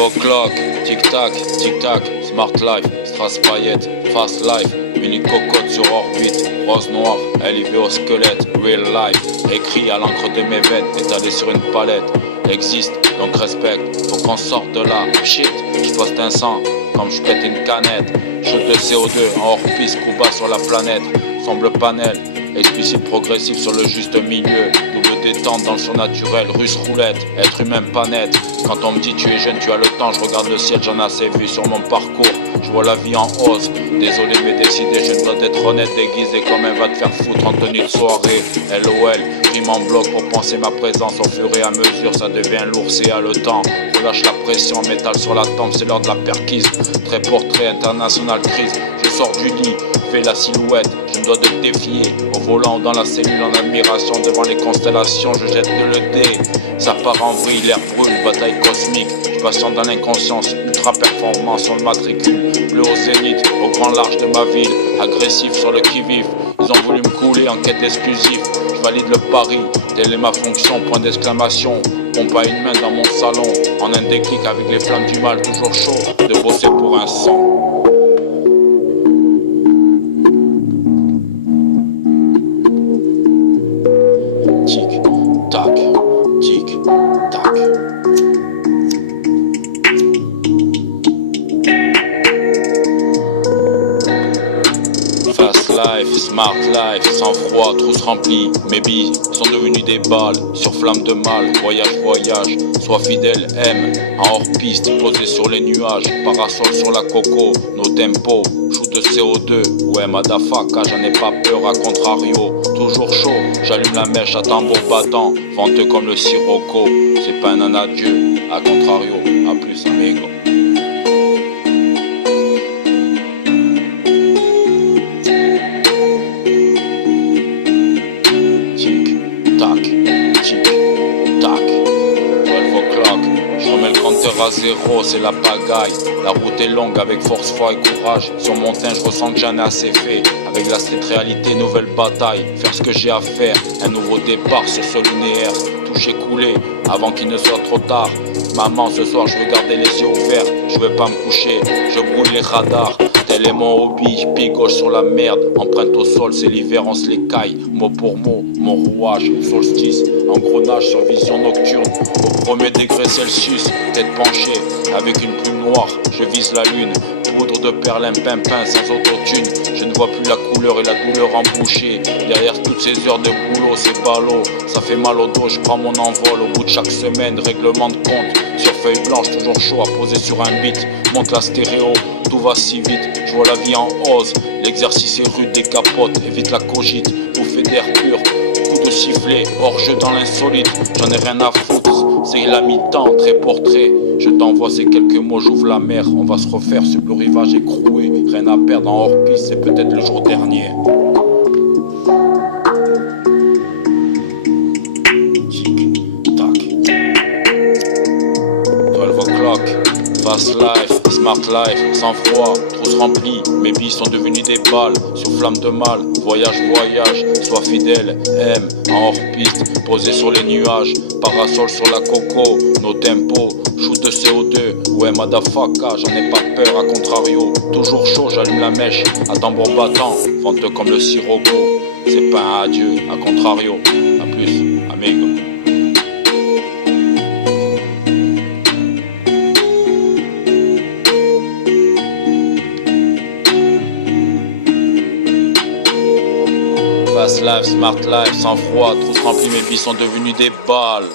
O'clock, tic-tac, tic-tac, smart life, strass paillettes, fast life, mini cocotte sur orbite, rose noire, LIV au squelette, real life, écrit à l'encre de mes veines, étalé sur une palette, existe, donc respecte, faut qu'on sorte de là, shit, je poste un sang, comme je pète une canette, shoot de CO2 en hors-piste, coup bas sur la planète, sombre panel, explicite progressif sur le juste milieu, double détente dans le surnaturel, russe roulette, être humain pas net. Quand on me dit tu es jeune, tu as le temps, je regarde le ciel, j'en ai assez vu sur mon parcours, je vois la vie en hausse. Désolé mais décidé, je dois être honnête, déguisé comme un va te faire foutre en tenue de soirée. LOL, rime en bloc pour penser ma présence, au fur et à mesure ça devient lourd, c'est haletant. Relâche la pression, métal sur la tempe, c'est l'heure de la perquise. Très portrait international crise, je sors du lit, fais la silhouette, je me dois de te défier. Au volant ou dans la cellule en admiration devant les constellations, je jette le dé. Ça part en vrille, l'air brûle, bataille cosmique. Je patiente dans l'inconscience, ultra performant sur le matricule. Bleu au zénith, au grand large de ma ville, agressif sur le qui-vive. Ils ont voulu me couler en quête exclusive. Je valide le pari, telle est ma fonction, point d'exclamation. Pompe à une main dans mon salon, en un déclic avec les flammes du mal, toujours chaud de bosser pour un son. Tic, tac, tic, tac. Fast life, smart life, sans froid, trousse remplie. Mes billes sont devenues des balles, sur flamme de mal. Voyage, voyage, sois fidèle, aime. En hors-piste, posé sur les nuages. Parasol sur la coco, nos tempos. Shoot de CO2, ouais madafaka, j'en ai pas peur à contrario. Toujours chaud, j'allume la mèche à tambour battant. Venteux comme le sirocco, c'est pas un adieu. À contrario, à plus amigo. À zéro, c'est la pagaille. La route est longue avec force, foi et courage. Sur mon teint, je ressens que j'en ai assez fait. Avec la street réalité, nouvelle bataille. Faire ce que j'ai à faire, un nouveau départ sur ce linéaire. Toucher, couler, avant qu'il ne soit trop tard. Maman, ce soir, je veux garder les yeux ouverts. Je veux pas me coucher, je brouille les radars. Tel est mon hobby, je pigoche sur la merde. Empreinte au sol, c'est l'hiver, on se les caille. Mot pour mot, mon rouage, solstice. Engrenage sur vision nocturne. Au premier degré Celsius, tête penchée, avec une plume noire, je vise la lune. Poudre de perlimpinpin sans autotune. Je ne vois plus la couleur et la douleur embouchée. Derrière toutes ces heures de boulot, c'est ballot. Ça fait mal au dos, je prends mon envol. Au bout de chaque semaine, règlement de compte. Sur feuille blanche, toujours chaud à poser sur un beat. Monte la stéréo, tout va si vite. Je vois la vie en hausse, l'exercice est rude, des capotes. Évite la cogite, bouffée d'air pur. Coup de sifflet, hors jeu dans l'insolite. J'en ai rien à foutre, c'est la mi-temps, très portrait. Je t'envoie ces quelques mots, j'ouvre la mer. On va se refaire sur le rivage écroué. Rien à perdre en hors-piste, c'est peut-être le jour dernier. Tic, tac. 12 o'clock, fast life, smart life, sans froid, trousse remplie. Mes billes sont devenues des balles, sur flamme de mal. Voyage, voyage, sois fidèle, aime. En hors-piste, posé sur les nuages. Parasol sur la coco, nos tempos. Shoot de CO2, ouais madafaka, j'en ai pas peur à contrario. Toujours chaud, j'allume la mèche, à tambour battant. Venteux comme le sirocco, c'est pas un adieu, à contrario. À plus, amigo. Fast life, smart life, sans froid, trousse remplie, mes billes sont devenues des balles.